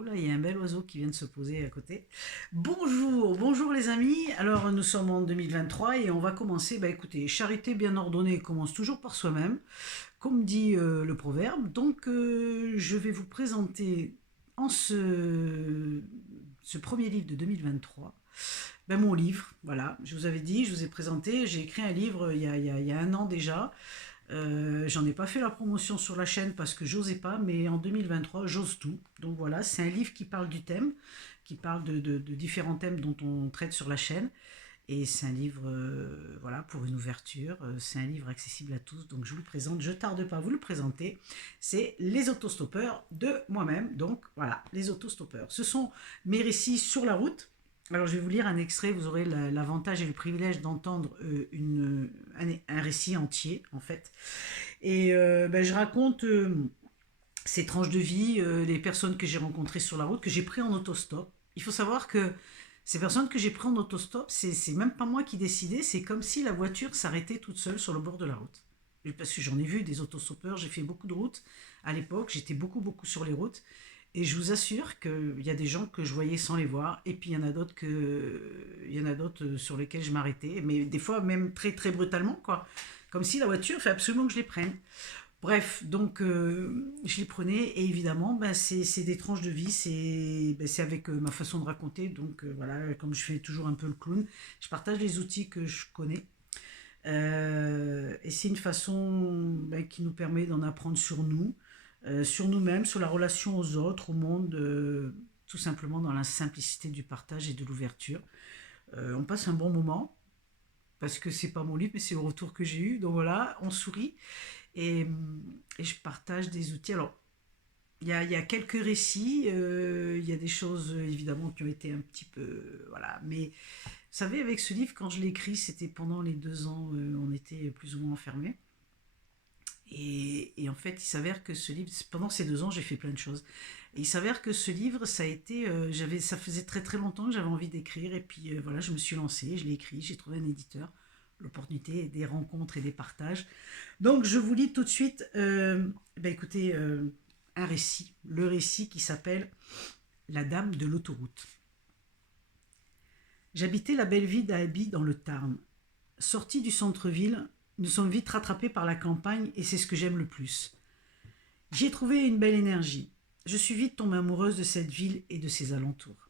Oh là, il y a un bel oiseau qui vient de se poser à côté. Bonjour, bonjour les amis. Alors nous sommes en 2023 et on va commencer. Bah écoutez, charité bien ordonnée commence toujours par soi-même, comme dit le proverbe. Donc je vais vous présenter en ce premier livre de 2023, ben, mon livre. Voilà, je vous avais dit, je vous ai présenté, j'ai écrit un livre il y a un an déjà. J'en ai pas fait la promotion sur la chaîne parce que j'osais pas, mais en 2023, j'ose tout. Donc voilà, c'est un livre qui parle du thème, qui parle de différents thèmes dont on traite sur la chaîne. Et c'est un livre, voilà, pour une ouverture. C'est un livre accessible à tous. Donc je vous le présente, je tarde pas à vous le présenter. C'est Les autostoppeurs de moi-même. Donc voilà, Les autostoppeurs. Ce sont mes récits sur la route. Alors je vais vous lire un extrait, vous aurez l'avantage et le privilège d'entendre un récit entier en fait. Et ben, je raconte ces tranches de vie, les personnes que j'ai rencontrées sur la route, que j'ai pris en autostop. Il faut savoir que ces personnes que j'ai pris en autostop, c'est même pas moi qui décidais, c'est comme si la voiture s'arrêtait toute seule sur le bord de la route. Parce que j'en ai vu des autostoppeurs, j'ai fait beaucoup de routes à l'époque, j'étais beaucoup sur les routes. Et je vous assure qu'il y a des gens que je voyais sans les voir, et puis il y en a d'autres sur lesquels je m'arrêtais, mais des fois même très brutalement, quoi. Comme si la voiture fait absolument que je les prenne. Bref, donc je les prenais et évidemment, ben, c'est des tranches de vie, c'est avec ma façon de raconter. Donc voilà, comme je fais toujours un peu le clown, je partage les outils que je connais. Et c'est une façon ben, qui nous permet d'en apprendre sur nous, sur nous-mêmes, sur la relation aux autres, au monde, tout simplement dans la simplicité du partage et de l'ouverture. On passe un bon moment parce que c'est pas mon livre, mais c'est le retour que j'ai eu. Donc voilà, on sourit et, et je partage des outils. Alors, il y a quelques récits, il y a des choses évidemment qui ont été un petit peu. Voilà, mais vous savez, avec ce livre, quand je l'ai écrit, c'était pendant les 2 ans, on était plus ou moins enfermés. Et en fait, il s'avère que ce livre, pendant ces 2 ans, j'ai fait plein de choses. Et il s'avère que ce livre, ça a été, ça faisait très longtemps que j'avais envie d'écrire. Et puis voilà, je me suis lancée, je l'ai écrit, j'ai trouvé un éditeur, l'opportunité des rencontres et des partages. Donc je vous lis tout de suite, ben écoutez, un récit, le récit qui s'appelle La Dame de l'autoroute. J'habitais la belle ville d'Albi dans le Tarn. Sortis du centre-ville, nous sommes vite rattrapés par la campagne et c'est ce que j'aime le plus. J'y ai trouvé une belle énergie. Je suis vite tombée amoureuse de cette ville et de ses alentours.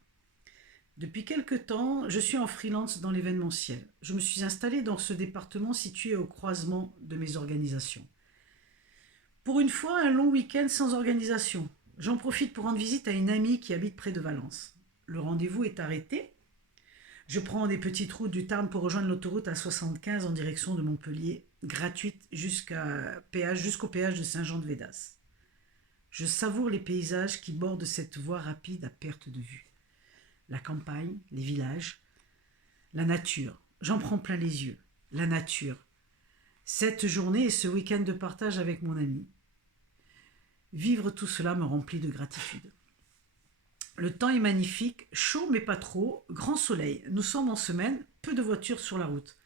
Depuis quelque temps, je suis en freelance dans l'événementiel. Je me suis installée dans ce département situé au croisement de mes organisations. Pour une fois, un long week-end sans organisation. J'en profite pour rendre visite à une amie qui habite près de Valence. Le rendez-vous est arrêté. Je prends des petites routes du Tarn pour rejoindre l'autoroute A75 en direction de Montpellier, gratuite jusqu'au péage de Saint-Jean-de-Védas. Je savoure les paysages qui bordent cette voie rapide à perte de vue. La campagne, les villages, la nature. J'en prends plein les yeux. La nature. Cette journée et ce week-end de partage avec mon ami. Vivre tout cela me remplit de gratitude. Le temps est magnifique, chaud mais pas trop, grand soleil. Nous sommes en semaine, peu de voitures sur la route.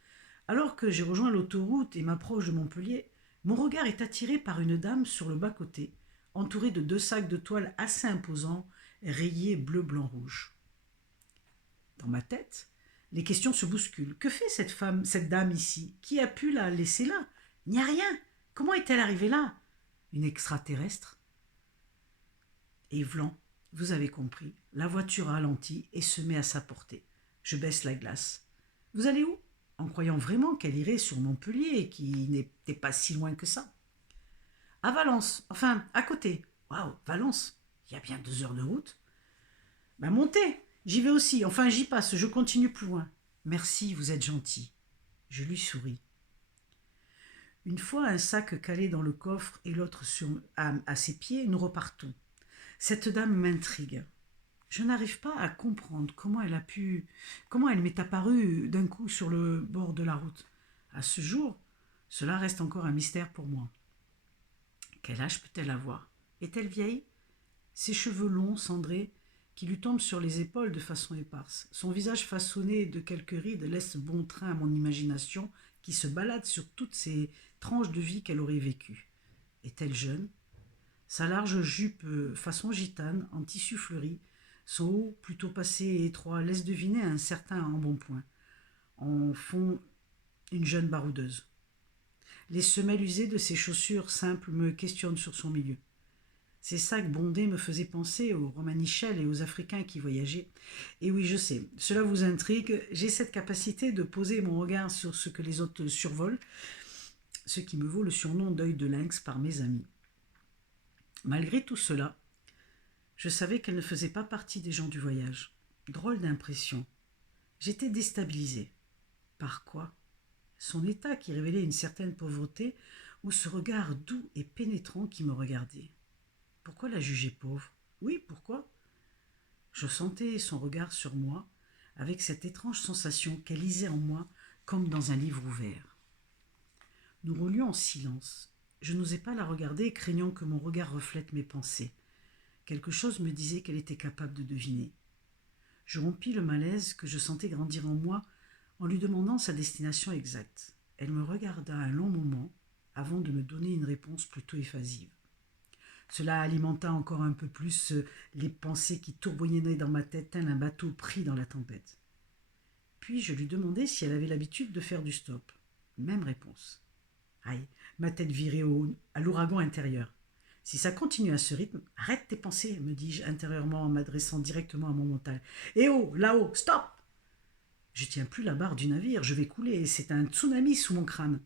Alors que j'ai rejoint l'autoroute et m'approche de Montpellier, mon regard est attiré par une dame sur le bas-côté, entourée de 2 sacs de toile assez imposants, rayés bleu, blanc, rouge. Dans ma tête, les questions se bousculent. Que fait cette femme, cette dame ici? Qui a pu la laisser là? Il n'y a rien. Comment est-elle arrivée là? Une extraterrestre? Et vlan, vous avez compris, la voiture ralentit et se met à sa portée. Je baisse la glace. Vous allez où? En croyant vraiment qu'elle irait sur Montpellier, qui n'était pas si loin que ça. À Valence, enfin, à côté. Waouh, Valence, il y a bien 2 heures de route. Ben montez, j'y vais aussi, enfin j'y passe, je continue plus loin. Merci, vous êtes gentil. Je lui souris. Une fois un sac calé dans le coffre et l'autre à ses pieds, nous repartons. Cette dame m'intrigue. Je n'arrive pas à comprendre comment elle m'est apparue d'un coup sur le bord de la route. À ce jour, cela reste encore un mystère pour moi. Quel âge peut-elle avoir? Est-elle vieille? Ses cheveux longs, cendrés, qui lui tombent sur les épaules de façon éparse. Son visage façonné de quelques rides laisse bon train à mon imagination qui se balade sur toutes ces tranches de vie qu'elle aurait vécues. Est-elle jeune? Sa large jupe façon gitane, en tissu fleuri, son haut, plutôt passé et étroit, laisse deviner un certain embonpoint. En fond, une jeune baroudeuse. Les semelles usées de ses chaussures simples me questionnent sur son milieu. Ses sacs bondés me faisaient penser aux Romanichels et aux Africains qui voyageaient. Et oui, je sais, cela vous intrigue, j'ai cette capacité de poser mon regard sur ce que les autres survolent, ce qui me vaut le surnom d'œil de lynx par mes amis. Malgré tout cela, je savais qu'elle ne faisait pas partie des gens du voyage. Drôle d'impression. J'étais déstabilisée. Par quoi? Son état qui révélait une certaine pauvreté ou ce regard doux et pénétrant qui me regardait. Pourquoi la juger pauvre? Oui, pourquoi? Je sentais son regard sur moi, avec cette étrange sensation qu'elle lisait en moi comme dans un livre ouvert. Nous roulions en silence. Je n'osais pas la regarder, craignant que mon regard reflète mes pensées. Quelque chose me disait qu'elle était capable de deviner. Je rompis le malaise que je sentais grandir en moi en lui demandant sa destination exacte. Elle me regarda un long moment avant de me donner une réponse plutôt évasive. Cela alimenta encore un peu plus les pensées qui tourbillonnaient dans ma tête tel un bateau pris dans la tempête. Puis je lui demandai si elle avait l'habitude de faire du stop. Même réponse. Aïe, ma tête virait à l'ouragan intérieur. Si ça continue à ce rythme, arrête tes pensées, me dis-je intérieurement en m'adressant directement à mon mental. Eh oh, là-haut, stop! Je tiens plus la barre du navire, je vais couler, c'est un tsunami sous mon crâne.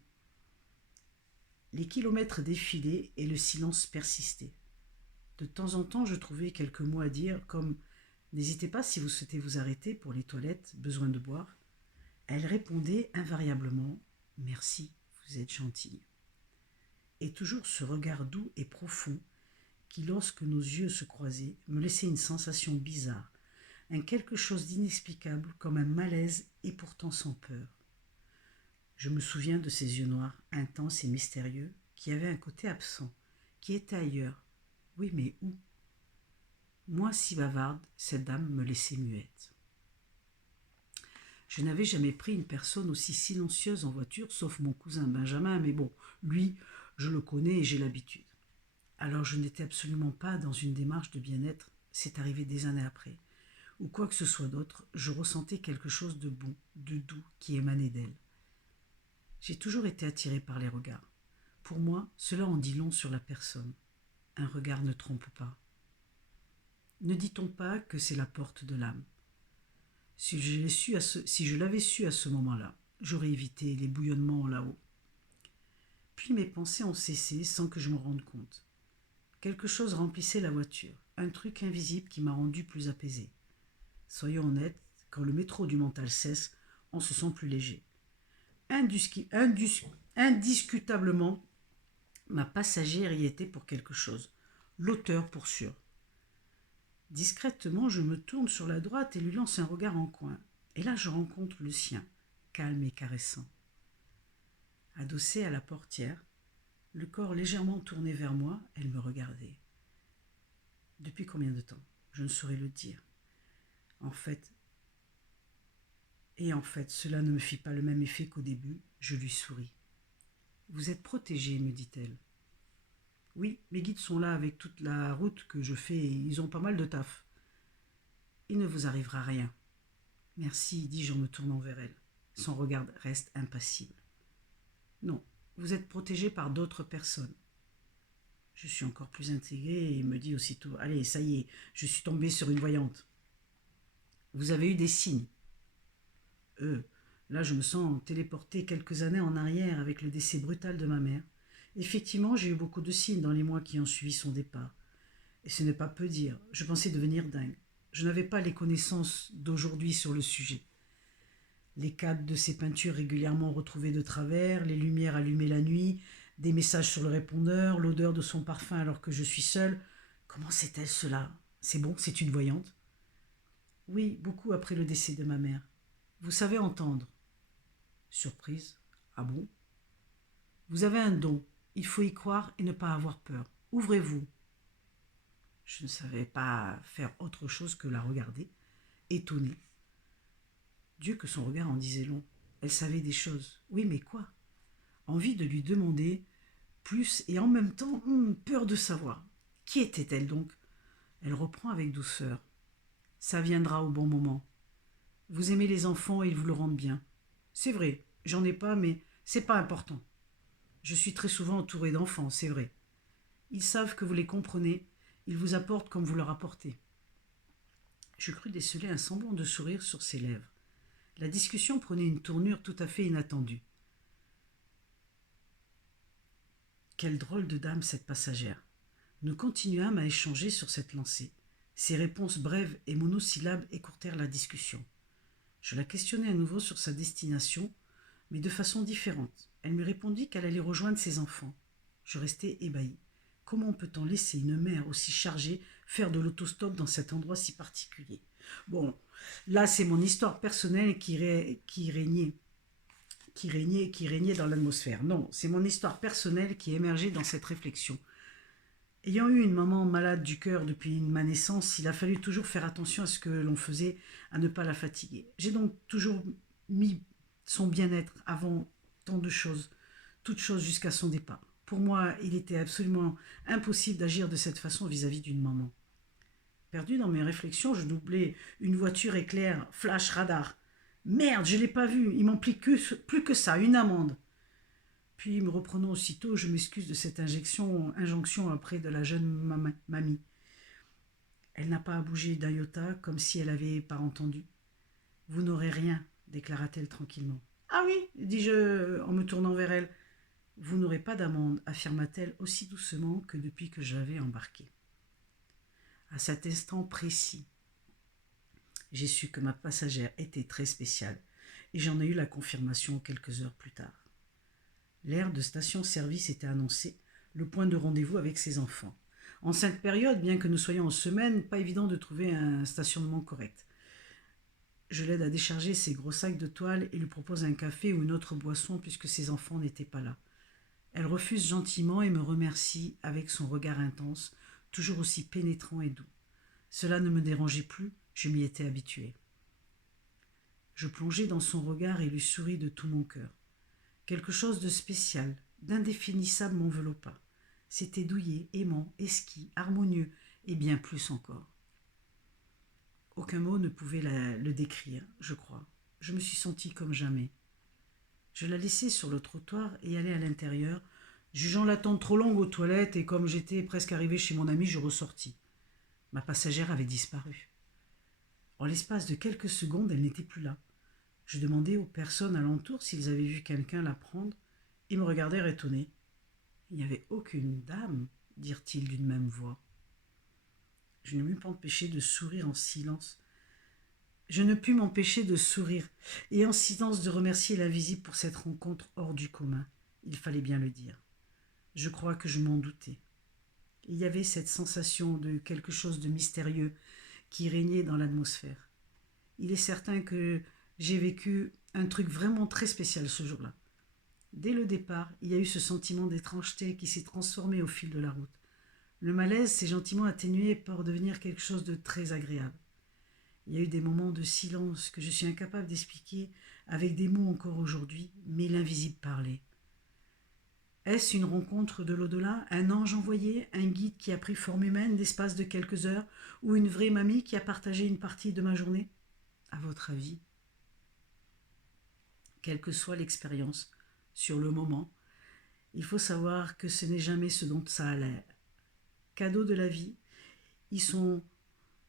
Les kilomètres défilaient et le silence persistait. De temps en temps, je trouvais quelques mots à dire, comme « N'hésitez pas si vous souhaitez vous arrêter pour les toilettes, besoin de boire ». Elle répondait invariablement « Merci, vous êtes gentille ». Et toujours ce regard doux et profond qui, lorsque nos yeux se croisaient, me laissait une sensation bizarre, un quelque chose d'inexplicable comme un malaise et pourtant sans peur. Je me souviens de ces yeux noirs, intenses et mystérieux, qui avaient un côté absent, qui étaient ailleurs. Oui, mais où? Moi, si bavarde, cette dame me laissait muette. Je n'avais jamais pris une personne aussi silencieuse en voiture, sauf mon cousin Benjamin, mais bon, lui, je le connais et j'ai l'habitude. Alors je n'étais absolument pas dans une démarche de bien-être, c'est arrivé des années après. Ou quoi que ce soit d'autre, je ressentais quelque chose de bon, de doux qui émanait d'elle. J'ai toujours été attirée par les regards. Pour moi, cela en dit long sur la personne. Un regard ne trompe pas. Ne dit-on pas que c'est la porte de l'âme? Si je l'avais su à ce moment-là, j'aurais évité les bouillonnements là-haut. Puis mes pensées ont cessé sans que je me rende compte. Quelque chose remplissait la voiture, un truc invisible qui m'a rendu plus apaisé. Soyons honnêtes, quand le métro du mental cesse, on se sent plus léger. Indiscutablement, ma passagère y était pour quelque chose. L'auteur pour sûr. Discrètement, je me tourne sur la droite et lui lance un regard en coin. Et là, je rencontre le sien, calme et caressant. Adossée à la portière, le corps légèrement tourné vers moi, elle me regardait. Depuis combien de temps? Je ne saurais le dire. En fait, cela ne me fit pas le même effet qu'au début. Je lui souris. Vous êtes protégé, me dit-elle. Oui, mes guides sont là avec toute la route que je fais et ils ont pas mal de taf. Il ne vous arrivera rien. Merci, dis-je en me tournant vers elle. Son regard reste impassible. Non, vous êtes protégé par d'autres personnes. Je suis encore plus intriguée et me dis aussitôt « Allez, ça y est, je suis tombée sur une voyante. » Vous avez eu des signes. Là je me sens téléportée quelques années en arrière avec le décès brutal de ma mère. Effectivement, j'ai eu beaucoup de signes dans les mois qui ont suivi son départ. Et ce n'est pas peu dire, je pensais devenir dingue. Je n'avais pas les connaissances d'aujourd'hui sur le sujet. Les cadres de ses peintures régulièrement retrouvées de travers, les lumières allumées la nuit, des messages sur le répondeur, l'odeur de son parfum alors que je suis seule. Comment sait-elle cela? C'est bon, c'est une voyante? Oui, beaucoup après le décès de ma mère. Vous savez entendre. Surprise. Ah bon? Vous avez un don. Il faut y croire et ne pas avoir peur. Ouvrez-vous. Je ne savais pas faire autre chose que la regarder, étonnée. Dieu que son regard en disait long. Elle savait des choses. Oui, mais quoi? Envie de lui demander plus et en même temps, peur de savoir. Qui était-elle donc? Elle reprend avec douceur. Ça viendra au bon moment. Vous aimez les enfants et ils vous le rendent bien. C'est vrai, j'en ai pas, mais c'est pas important. Je suis très souvent entourée d'enfants, c'est vrai. Ils savent que vous les comprenez, ils vous apportent comme vous leur apportez. Je crus déceler un semblant de sourire sur ses lèvres. La discussion prenait une tournure tout à fait inattendue. Quelle drôle de dame cette passagère. Nous continuâmes à échanger sur cette lancée. Ses réponses brèves et monosyllabes écourtèrent la discussion. Je la questionnai à nouveau sur sa destination, mais de façon différente. Elle me répondit qu'elle allait rejoindre ses enfants. Je restai ébahi. Comment peut-on laisser une mère aussi chargée faire de l'autostop dans cet endroit si particulier? Bon, là c'est mon histoire personnelle qui régnait dans l'atmosphère. Non, c'est mon histoire personnelle qui émergeait dans cette réflexion. Ayant eu une maman malade du cœur depuis ma naissance, il a fallu toujours faire attention à ce que l'on faisait, à ne pas la fatiguer. J'ai donc toujours mis son bien-être avant tant de choses, toutes choses jusqu'à son départ. Pour moi, il était absolument impossible d'agir de cette façon vis-à-vis d'une maman. Perdu dans mes réflexions, je doublais une voiture éclair, flash, radar. Merde, je ne l'ai pas vu, il m'en plie plus que ça, une amende. Puis, me reprenant aussitôt, je m'excuse de cette injonction auprès de la jeune mamie. Elle n'a pas à bouger d'un iota, comme si elle avait pas entendu. Vous n'aurez rien, déclara-t-elle tranquillement. Ah oui, dis-je en me tournant vers elle. Vous n'aurez pas d'amende, affirma-t-elle aussi doucement que depuis que j'avais embarqué. À cet instant précis, j'ai su que ma passagère était très spéciale, et j'en ai eu la confirmation quelques heures plus tard. L'heure de station-service était annoncée, le point de rendez-vous avec ses enfants. En cette période, bien que nous soyons en semaine, pas évident de trouver un stationnement correct. Je l'aide à décharger ses gros sacs de toile et lui propose un café ou une autre boisson puisque ses enfants n'étaient pas là. Elle refuse gentiment et me remercie avec son regard intense, toujours aussi pénétrant et doux. Cela ne me dérangeait plus, je m'y étais habitué. Je plongeai dans son regard et lui souris de tout mon cœur. Quelque chose de spécial, d'indéfinissable m'enveloppa. C'était douillet, aimant, esquis, harmonieux et bien plus encore. Aucun mot ne pouvait le décrire, je crois. Je me suis sentie comme jamais. Je la laissai sur le trottoir et allai à l'intérieur, jugeant l'attente trop longue aux toilettes, et comme j'étais presque arrivé chez mon ami, je ressortis. Ma passagère avait disparu. En l'espace de quelques secondes, elle n'était plus là. Je demandai aux personnes alentour s'ils avaient vu quelqu'un la prendre. Ils me regardèrent étonnés. « Il n'y avait aucune dame, dirent-ils d'une même voix. » Je ne pus m'empêcher de sourire en silence. Et en silence de remercier l'invisible pour cette rencontre hors du commun. Il fallait bien le dire. Je crois que je m'en doutais. Il y avait cette sensation de quelque chose de mystérieux qui régnait dans l'atmosphère. Il est certain que j'ai vécu un truc vraiment très spécial ce jour-là. Dès le départ, il y a eu ce sentiment d'étrangeté qui s'est transformé au fil de la route. Le malaise s'est gentiment atténué pour devenir quelque chose de très agréable. Il y a eu des moments de silence que je suis incapable d'expliquer avec des mots encore aujourd'hui, mais l'invisible parlait. Est-ce une rencontre de l'au-delà, un ange envoyé, un guide qui a pris forme humaine l'espace de quelques heures, ou une vraie mamie qui a partagé une partie de ma journée? À votre avis? Quelle que soit l'expérience, sur le moment, il faut savoir que ce n'est jamais ce dont ça a l'air. Cadeaux de la vie, ils sont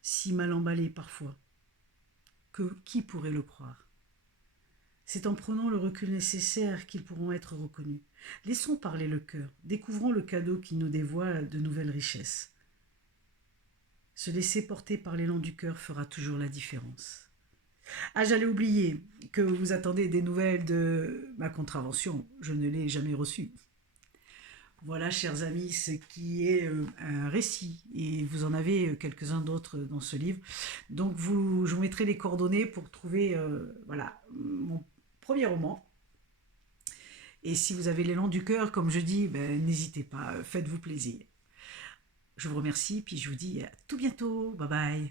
si mal emballés parfois. Que qui pourrait le croire? C'est en prenant le recul nécessaire qu'ils pourront être reconnus. Laissons parler le cœur, découvrons le cadeau qui nous dévoile de nouvelles richesses. Se laisser porter par l'élan du cœur fera toujours la différence. Ah, j'allais oublier que vous attendez des nouvelles de ma contravention. Je ne l'ai jamais reçue. Voilà, chers amis, ce qui est un récit. Et vous en avez quelques-uns d'autres dans ce livre. Donc, je vous mettrai les coordonnées pour trouver mon premier roman. Et si vous avez l'élan du cœur, comme je dis, n'hésitez pas, faites-vous plaisir. Je vous remercie, puis je vous dis à tout bientôt. Bye bye.